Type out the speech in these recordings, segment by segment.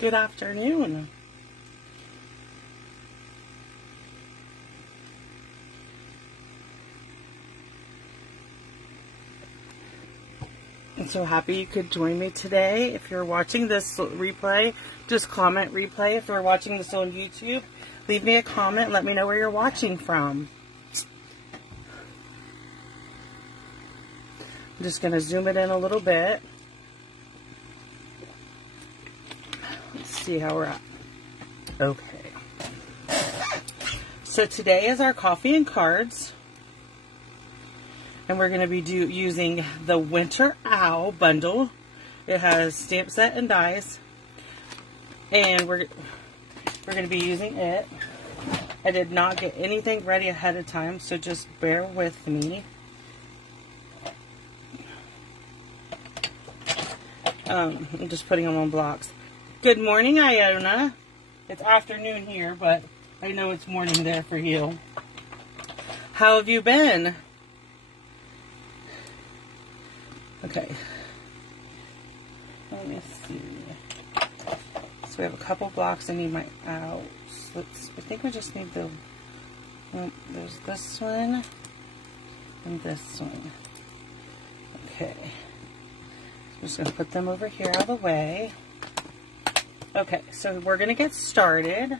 Good afternoon. I'm so happy you could join me today. If you're watching this replay, just comment replay. If you're watching this on YouTube, leave me a comment and let me know where you're watching from. I'm just going to zoom it in a little bit. Let's see how we're at. Okay. So today is our coffee and cards. And we're going to be using the Winter Owl bundle. It has stamp set and dies. And we're going to be using it. I did not get anything ready ahead of time, so just bear with me. I'm just putting them on blocks. Good morning, Iona. It's afternoon here, but I know it's morning there for you. How have you been? Okay, let me see. So we have a couple blocks. I need my outs. I think we just need the, there's this one and this one. Okay, so I'm just going to put them over here out of the way. Okay, so we're going to get started.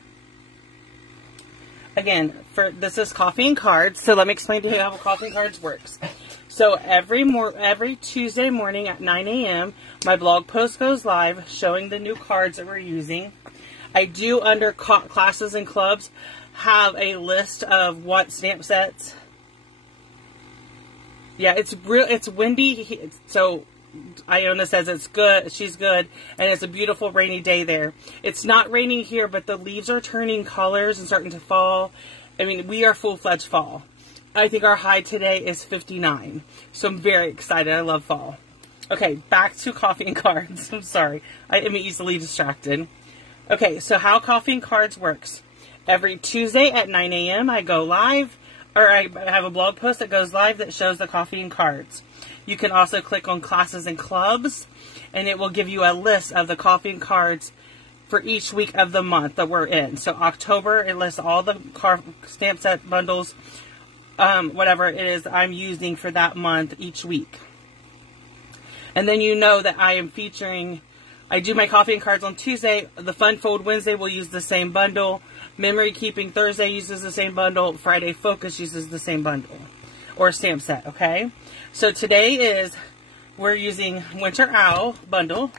Again, this is coffee and cards, so let me explain to you how coffee and cards works. So every Tuesday morning at 9 a.m., my blog post goes live showing the new cards that we're using. I do, under classes and clubs, have a list of what stamp sets. Yeah, it's windy, so Iona says it's good. She's good, and it's a beautiful rainy day there. It's not raining here, but the leaves are turning colors and starting to fall. I mean, we are full-fledged fall. I think our high today is 59. So I'm very excited. I love fall. Okay, back to coffee and cards. I'm sorry. I am easily distracted. Okay, so how coffee and cards works. Every Tuesday at 9 a.m. I go live, or I have a blog post that goes live that shows the coffee and cards. You can also click on classes and clubs, and it will give you a list of the coffee and cards for each week of the month that we're in. So October, it lists all the stamp set bundles, whatever it is I'm using for that month each week. And then you know that I am featuring, I do my coffee and cards on Tuesday. The Fun Fold Wednesday will use the same bundle. Memory Keeping Thursday uses the same bundle. Friday Focus uses the same bundle or stamp set, okay? So today we're using Winter Owl bundle.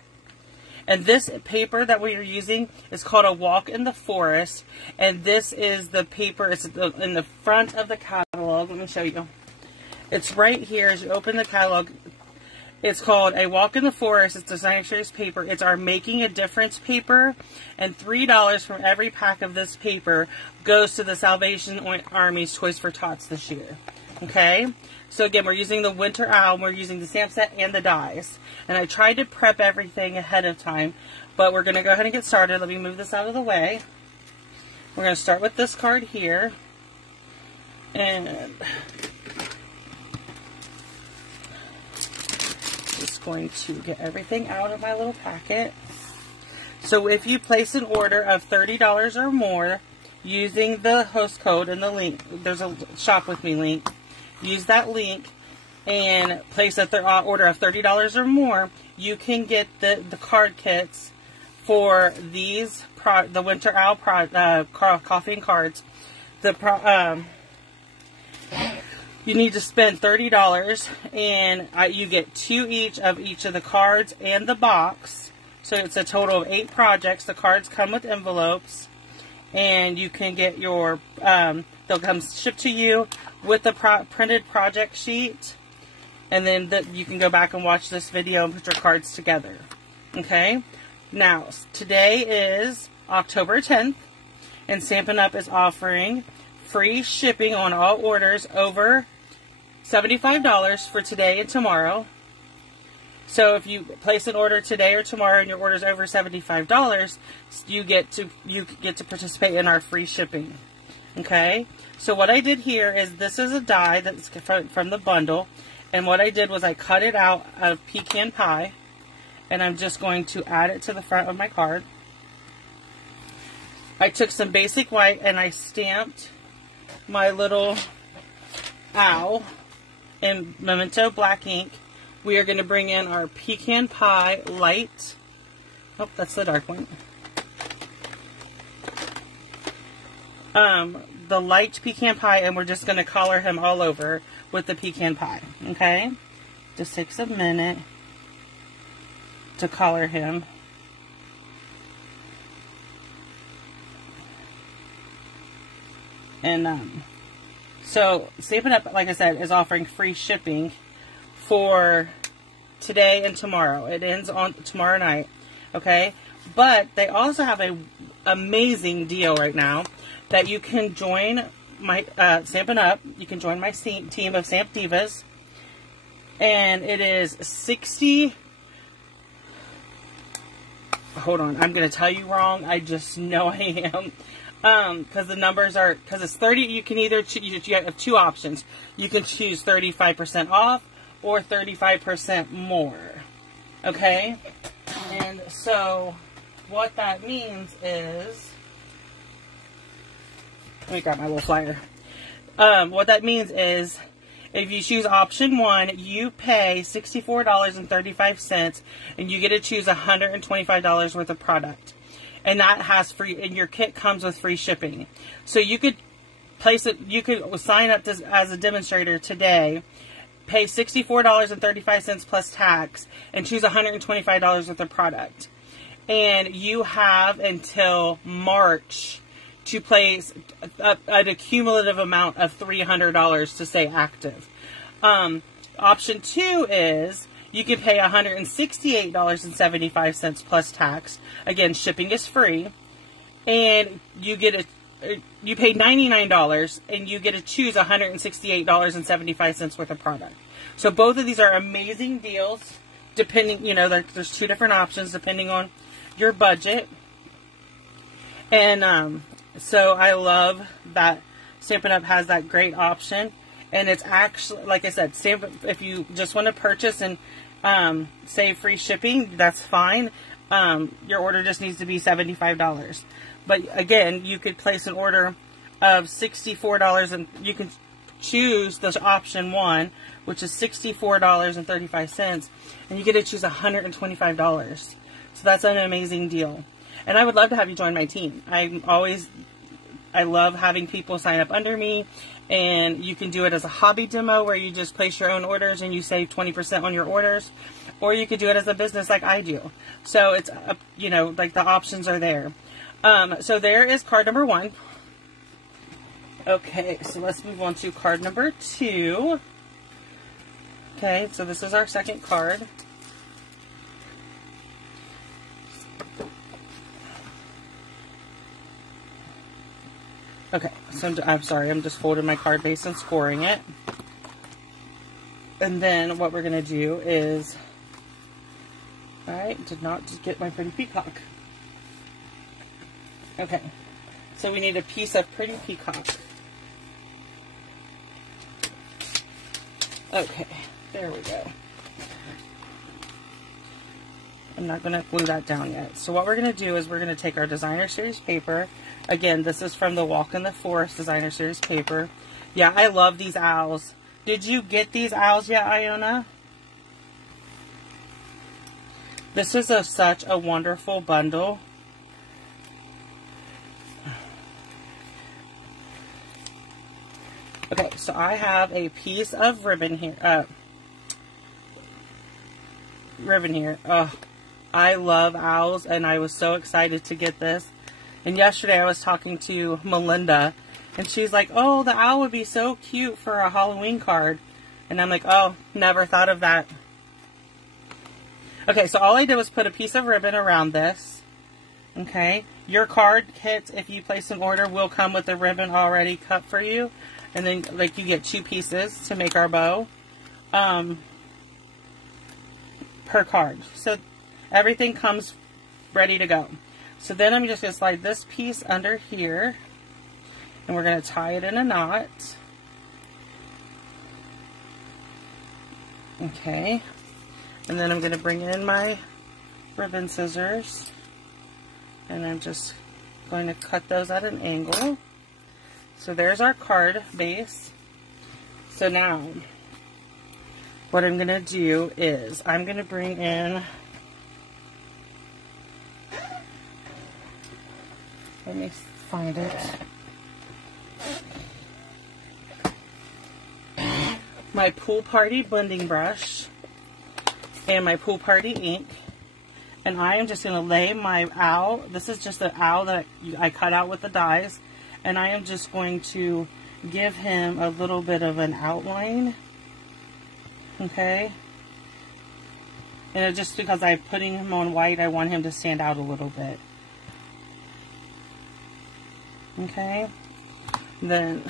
And this paper that we are using is called A Walk in the Forest. And this is the paper, it's in the front of the catalog. Let me show you. It's right here as you open the catalog. It's called A Walk in the Forest. It's Designer Series paper. It's our Making a Difference paper. And $3 from every pack of this paper goes to the Salvation Army's Toys for Tots this year. Okay? So again, we're using the Winter Owl, we're using the stamp set and the dies. And I tried to prep everything ahead of time, but we're going to go ahead and get started. Let me move this out of the way. We're going to start with this card here. And just going to get everything out of my little packet. So if you place an order of $30 or more using the host code and the link, there's a shop with me link. Use that link and place an order of $30 or more. You can get the card kits for these the Winter Owl coffee and cards. You need to spend $30, and you get 2 each of the cards and the box. So it's a total of 8 projects. The cards come with envelopes, and you can get your they'll come shipped to you with the printed project sheet, and then you can go back and watch this video and put your cards together. Okay? Now, today is October 10th, and Stampin' Up! Is offering free shipping on all orders over $75 for today and tomorrow. So if you place an order today or tomorrow and your order is over $75, you get to participate in our free shipping. Okay? So what I did here is, this is a die that's from the bundle, and what I did was I cut it out of pecan pie, and I'm just going to add it to the front of my card. I took some basic white and I stamped my little owl in Memento black ink. We are going to bring in our pecan pie light. Oh, that's the dark one. The light pecan pie, and we're just going to color him all over with the pecan pie. Okay? Just takes a minute to color him. And so Stampin' Up, like I said, is offering free shipping for today and tomorrow. It ends on tomorrow night, okay? But they also have a amazing deal right now that you can join my Stampin' Up. You can join my team of Stamp Divas, and it is 60. Hold on, I'm gonna tell you wrong. I just know I am. Because the numbers are, because it's 30, you can either you have two options. You can choose 35% off or 35% more. Okay? And so, what that means is, let me grab my little flyer. What that means is, if you choose option 1, you pay $64.35, and you get to choose $125 worth of product. And that has free, and your kit comes with free shipping. So you could place it, you could sign up as a demonstrator today, pay $64.35 plus tax, and choose $125 worth of product. And you have until March to place an accumulative amount of $300 to stay active. Option 2 is, you can pay $168.75 plus tax. Again, shipping is free. And you get you pay $99 and you get to choose $168.75 worth of product. So both of these are amazing deals, depending, there's two different options depending on your budget. And so I love that Stampin' Up! Has that great option. And it's actually, like I said, if you just want to purchase and save free shipping, that's fine. Your order just needs to be $75. But again, you could place an order of $64, and you can choose the option 1, which is $64.35, and you get to choose $125. So that's an amazing deal. And I would love to have you join my team. I love having people sign up under me. And you can do it as a hobby demo where you just place your own orders and you save 20% on your orders. Or you could do it as a business like I do. So it's, like the options are there. So there is card number 1. Okay, so let's move on to card number 2. Okay, so this is our second card. Okay, so I'm sorry, I'm just folding my card base and scoring it. And then what we're going to do is, I did not just get my pretty peacock. Okay, so we need a piece of pretty peacock. Okay, there we go. I'm not going to glue that down yet. So what we're going to do is we're going to take our designer series paper. Again, this is from the Walk in the Forest designer series paper. Yeah, I love these owls. Did you get these owls yet, Iona? This is such a wonderful bundle. Okay, so I have a piece of ribbon here. Oh, I love owls, and I was so excited to get this. And yesterday I was talking to Melinda, and she's like, oh, the owl would be so cute for a Halloween card. And I'm like, oh, never thought of that. Okay, so all I did was put a piece of ribbon around this. Okay, your card kit, if you place an order, will come with the ribbon already cut for you. And then, like, you get 2 pieces to make our bow per card. So everything comes ready to go. So then I'm just going to slide this piece under here, and we're going to tie it in a knot. Okay, and then I'm going to bring in my ribbon scissors, and I'm just going to cut those at an angle. So there's our card base. So now, what I'm going to do is, I'm going to bring in, let me find it, my Pool Party blending brush and my Pool Party ink. And I am just going to lay my owl. This is just an owl that I cut out with the dies. And I am just going to give him a little bit of an outline. Okay. And just because I'm putting him on white, I want him to stand out a little bit. Okay. Then,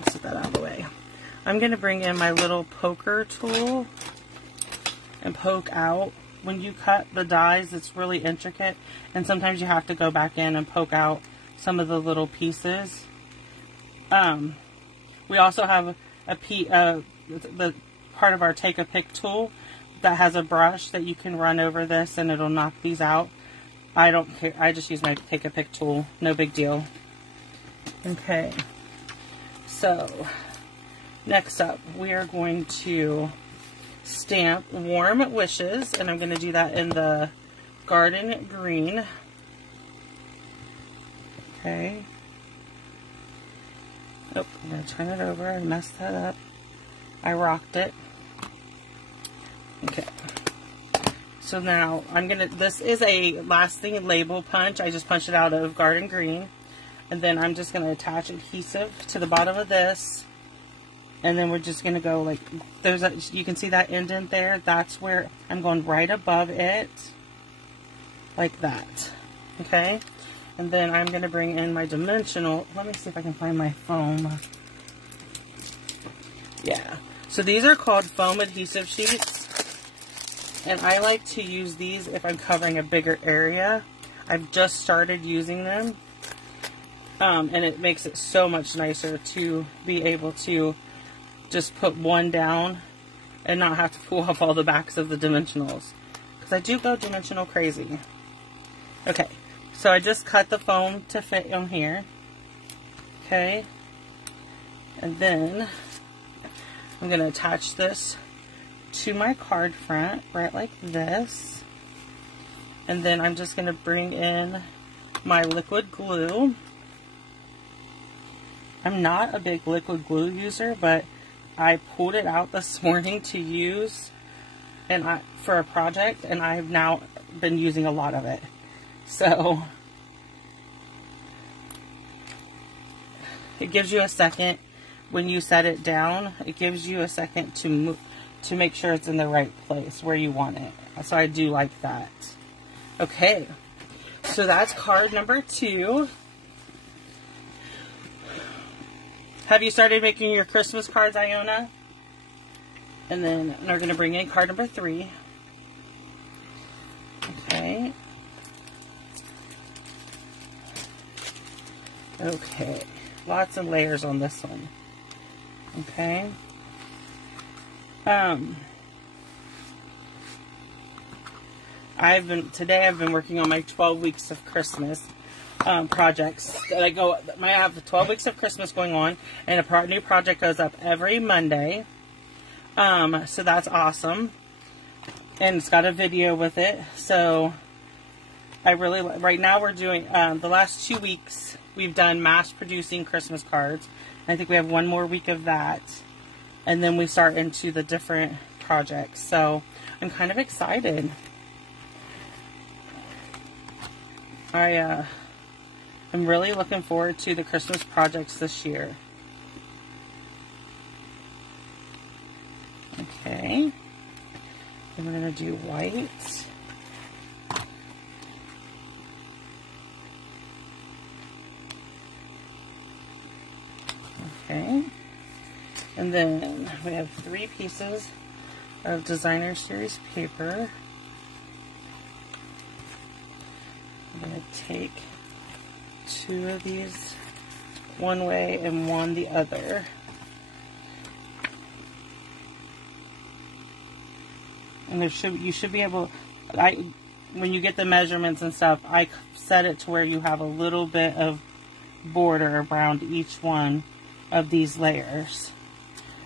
let's get that out of the way. I'm going to bring in my little poker tool and poke out. When you cut the dies, it's really intricate, and sometimes you have to go back in and poke out some of the little pieces. We also have the part of our take a pick tool that has a brush that you can run over this and it'll knock these out. I don't care. I just use my take a pick tool. No big deal. Okay. So, next up, we are going to stamp Warm Wishes, and I'm going to do that in the garden green. Okay. Oh, I'm going to turn it over. I messed that up. I rocked it. Okay. So now I'm going to, this is a lasting label punch. I just punched it out of garden green. And then I'm just going to attach adhesive to the bottom of this. And then we're just going to go like, you can see that indent there. That's where I'm going right above it. Like that. Okay. And then I'm going to bring in my dimensional. Let me see if I can find my foam. Yeah. So these are called foam adhesive sheets. And I like to use these if I'm covering a bigger area. I've just started using them. And it makes it so much nicer to be able to just put one down and not have to pull off all the backs of the dimensionals. Because I do go dimensional crazy. Okay, so I just cut the foam to fit on here. Okay. And then I'm going to attach this to my card front, right like this. And then I'm just going to bring in my liquid glue. I'm not a big liquid glue user, but I pulled it out this morning to use for a project, and I've now been using a lot of it. So it gives you a second when you set it down. It gives you a second to move, to make sure it's in the right place where you want it. So I do like that. Okay, so that's card number 2. Have you started making your Christmas cards, Iona? And then we're going to bring in card number 3. Okay. Okay. Lots of layers on this one. Okay. Today I've been working on my 12 weeks of Christmas projects. I have the 12 weeks of Christmas going on, and a new project goes up every Monday. So that's awesome, and it's got a video with it. So I really right now we're doing the last 2 weeks we've done mass producing Christmas cards. I think we have one more week of that, and then we start into the different projects. So I'm kind of excited. I'm really looking forward to the Christmas projects this year. Okay. And we're going to do white. Okay. And then we have 3 pieces of designer series paper. I'm going to take 2 of these one way and 1 the other. And you should be able, when you get the measurements and stuff, I set it to where you have a little bit of border around each one of these layers.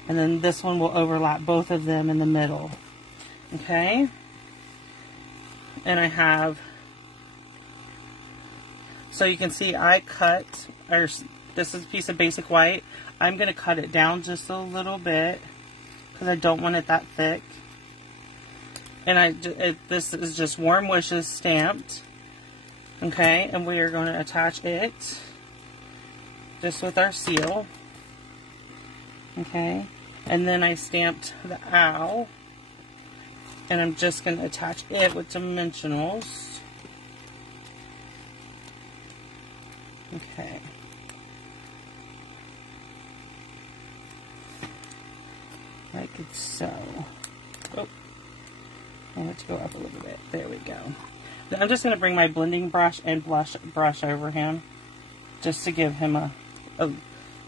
And then this one will overlap both of them in the middle. Okay? And I have, so you can see I cut, or this is a piece of basic white. I'm going to cut it down just a little bit because I don't want it that thick. And this is just Warm Wishes stamped. Okay, and we are going to attach it just with our seal. Okay, and then I stamped the owl. And I'm just going to attach it with dimensionals. Okay. Like it's so. Oh, I want to go up a little bit. There we go. I'm just going to bring my blending brush and blush brush over him, just to give him a.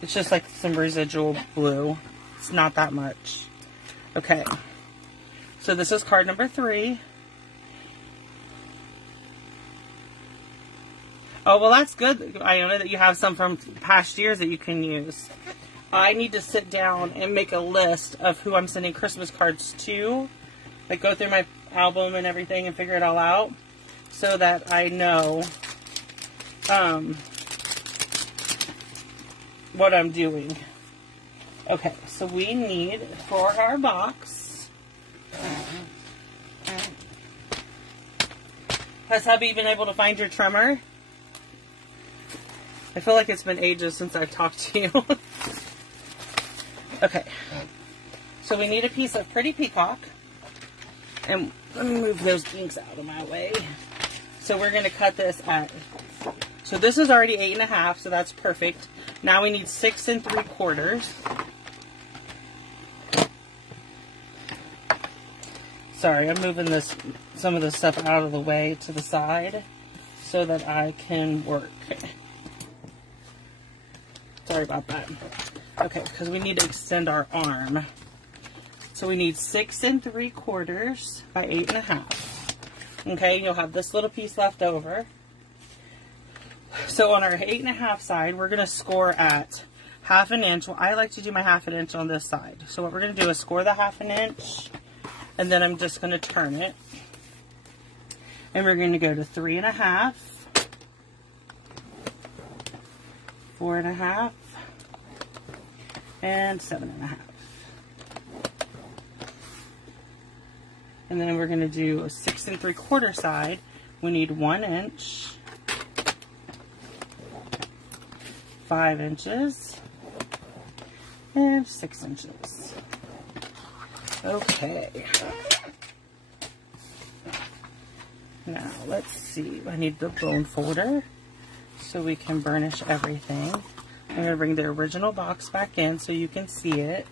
It's just like some residual blue. It's not that much. Okay. So this is card number 3. Oh, well, that's good, Iona, that you have some from past years that you can use. I need to sit down and make a list of who I'm sending Christmas cards to. Like, go through my album and everything and figure it all out so that I know what I'm doing. Okay, so we need, for our box, has hubby been able to find your trimmer? I feel like it's been ages since I've talked to you. Okay. So we need a piece of Pretty Peacock. And let me move those inks out of my way. So we're going to cut this at... So this is already 8.5, so that's perfect. Now we need 6 3/4. Sorry, I'm moving some of this stuff out of the way to the side so that I can work. Sorry about that. Okay, because we need to extend our arm. So we need 6 3/4 by 8.5. Okay, you'll have this little piece left over. So on our 8.5 side, we're going to score at 1/2 inch. Well, I like to do my 1/2 inch on this side. So what we're going to do is score the 1/2 inch. And then I'm just going to turn it. And we're going to go to 3.5, 4.5, and 7.5. And then we're going to do a 6 3/4 side. We need 1 inch, 5 inches, and 6 inches. Okay. Now, let's see. I need the bone folder so we can burnish everything. I'm going to bring the original box back in so you can see it.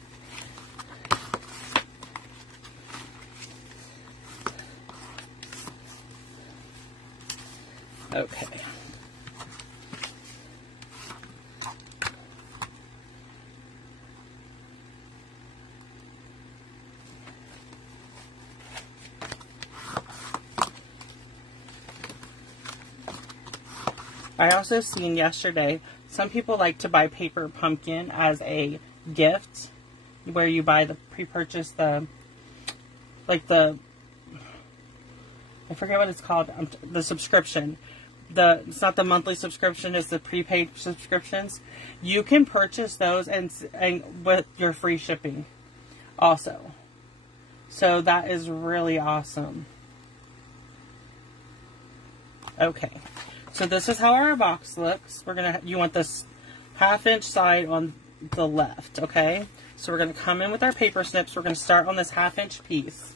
Okay. I also seen yesterday, some people like to buy paper pumpkin as a gift, where you buy the pre-purchase, I forget what it's called, the subscription. It's not the monthly subscription, it's the prepaid subscriptions. You can purchase those and with your free shipping also. So that is really awesome. Okay. So this is how our box looks. You want this 1/2 inch side on the left, okay? So we're going to come in with our paper snips. We're going to start on this 1/2 inch piece.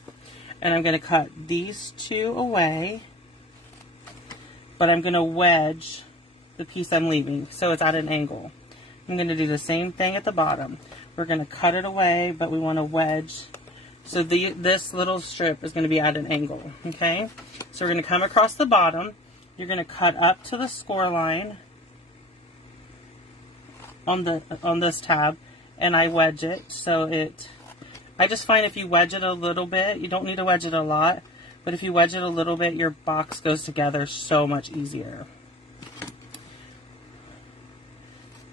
And I'm going to cut these 2 away. But I'm going to wedge the piece I'm leaving so it's at an angle. I'm going to do the same thing at the bottom. We're going to cut it away, but we want to wedge. So this little strip is going to be at an angle, okay? So we're going to come across the bottom. You're going to cut up to the score line on this tab, and I wedge it so I just find if you wedge it a little bit, you don't need to wedge it a lot, But if you wedge it a little bit, your box goes together so much easier.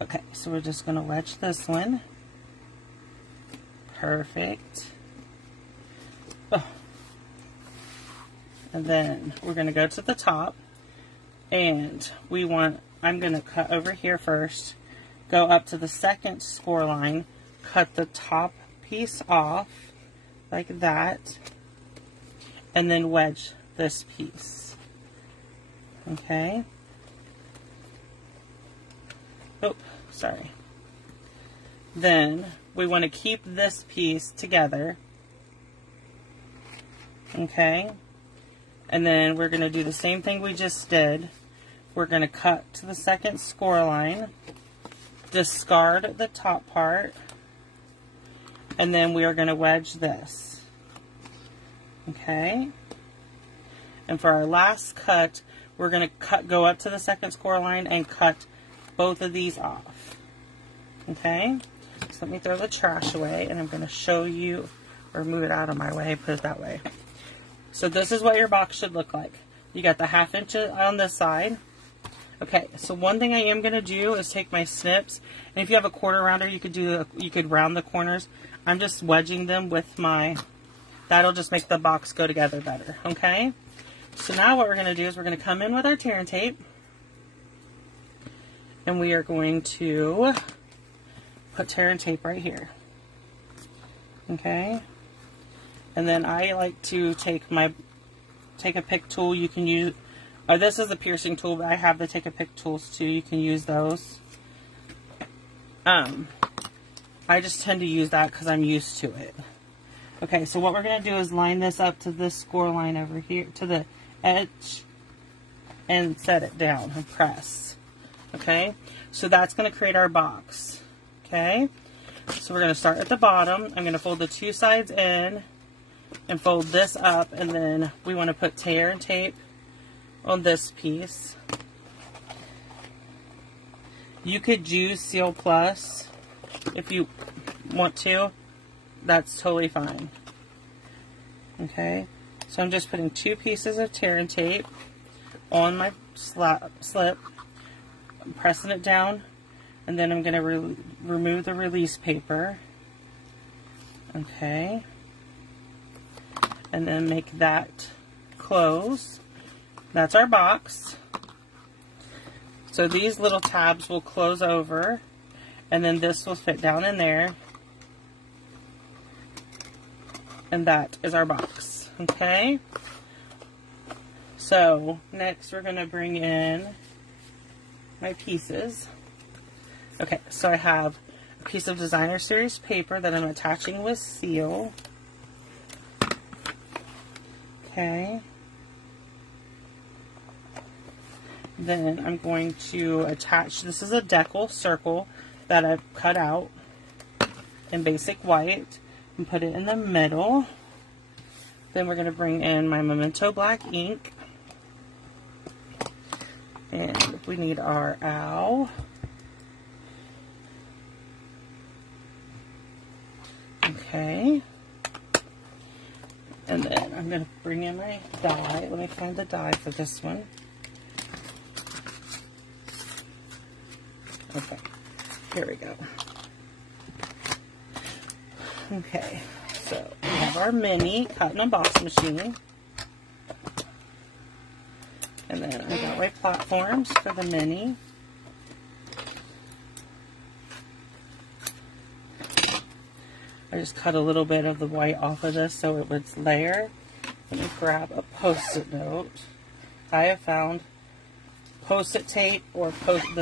Okay, so we're just going to wedge this one. Perfect. Oh. And then we're going to go to the top, and I'm going to cut over here first, go up to the second score line, cut the top piece off like that, and then wedge this piece. Okay. Oh, sorry. Then we want to keep this piece together. Okay. And then we're going to do the same thing we just did. We're going to cut to the second score line, discard the top part, and then we are going to wedge this. Okay. And for our last cut, we're going to go up to the second score line and cut both of these off. Okay. So let me throw the trash away, and I'm going to show you, or move it out of my way, put it that way. So this is what your box should look like. You got the 1/2 inch on this side. Okay, so one thing I am going to do is take my snips, and if you have a quarter rounder, you could round the corners. I'm just wedging them with that'll just make the box go together better, okay? So now what we're going to do is we're going to come in with our tear and tape, and we are going to put tear and tape right here, okay? And then I like to take a pick tool. You can use, this is a piercing tool, but I have the take a pick tools too. You can use those. I just tend to use that because I'm used to it. Okay, so what we're going to do is line this up to this score line over here, to the edge, and set it down and press. Okay, so that's going to create our box. Okay, so we're going to start at the bottom. I'm going to fold the two sides in and fold this up, and then we want to put tear and tape on this piece. You could use Seal Plus if you want to. That's totally fine. Okay, so I'm just putting 2 pieces of tear and tape on my slip. I'm pressing it down, and then I'm going to remove the release paper. Okay, and then make that close. That's our box. So these little tabs will close over, and then this will fit down in there. And that is our box. Okay? So next we're going to bring in my pieces. Okay, so I have a piece of Designer Series paper that I'm attaching with seal. Okay. Then I'm going to attach, this is a decal circle that I've cut out in basic white, and put it in the middle. Then we're going to bring in my Memento black ink, and we need our owl. Okay. And then I'm going to bring in my die. Let me find the die for this one. Okay, here we go. Okay, so we have our mini cut and emboss machine. And then I got my platforms for the mini. I just cut a little bit of the white off of this so it would layer. Let me grab a Post-it note. I have found Post-it tape or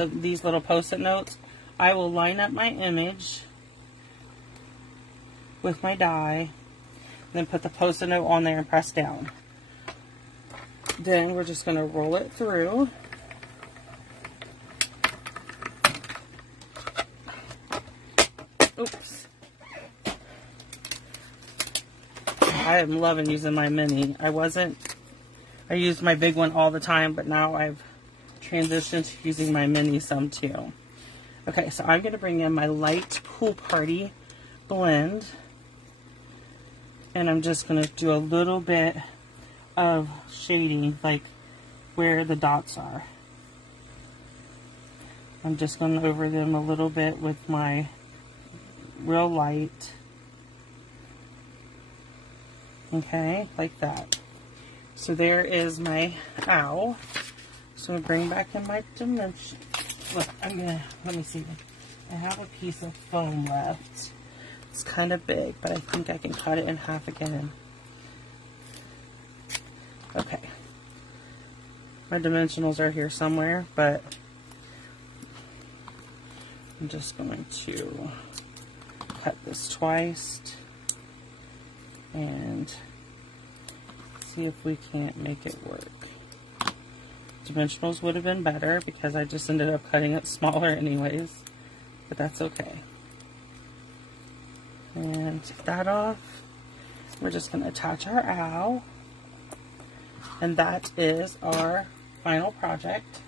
these little Post-it notes. I will line up my image with my die, then put the Post-it note on there and press down. Then we're just going to roll it through. Oops. I am loving using my mini. I used my big one all the time, but now I've transitioned to using my mini some too. Okay, so I'm going to bring in my light Pool Party blend, and I'm just going to do a little bit of shading, like where the dots are. I'm just going over them a little bit with my real light. Okay, like that. So there is my owl. So I'm bring back in my dimension. Look, let me see. I have a piece of foam left. It's kind of big, but I think I can cut it in half again. Okay. My dimensionals are here somewhere, but I'm just going to cut this twice and see if we can't make it work. Dimensionals would have been better because I just ended up cutting it smaller anyways, but that's okay. And take that off. We're just going to attach our owl, and that is our final project.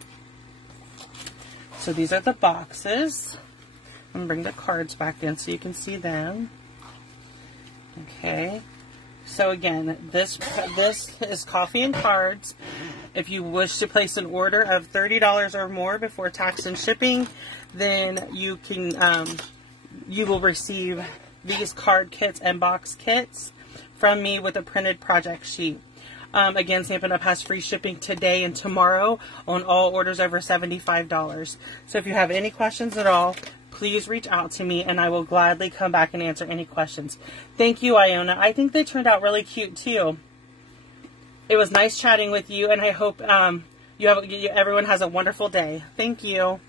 So these are the boxes. I'm going to bring the cards back in so you can see them. Okay. So again, this is coffee and cards. If you wish to place an order of $30 or more before tax and shipping, then you can you will receive these card kits and box kits from me with a printed project sheet. Again, Stampin' Up! Has free shipping today and tomorrow on all orders over $75. So if you have any questions at all, please reach out to me and I will gladly come back and answer any questions. Thank you, Iona. I think they turned out really cute too. It was nice chatting with you, and I hope everyone has a wonderful day. Thank you.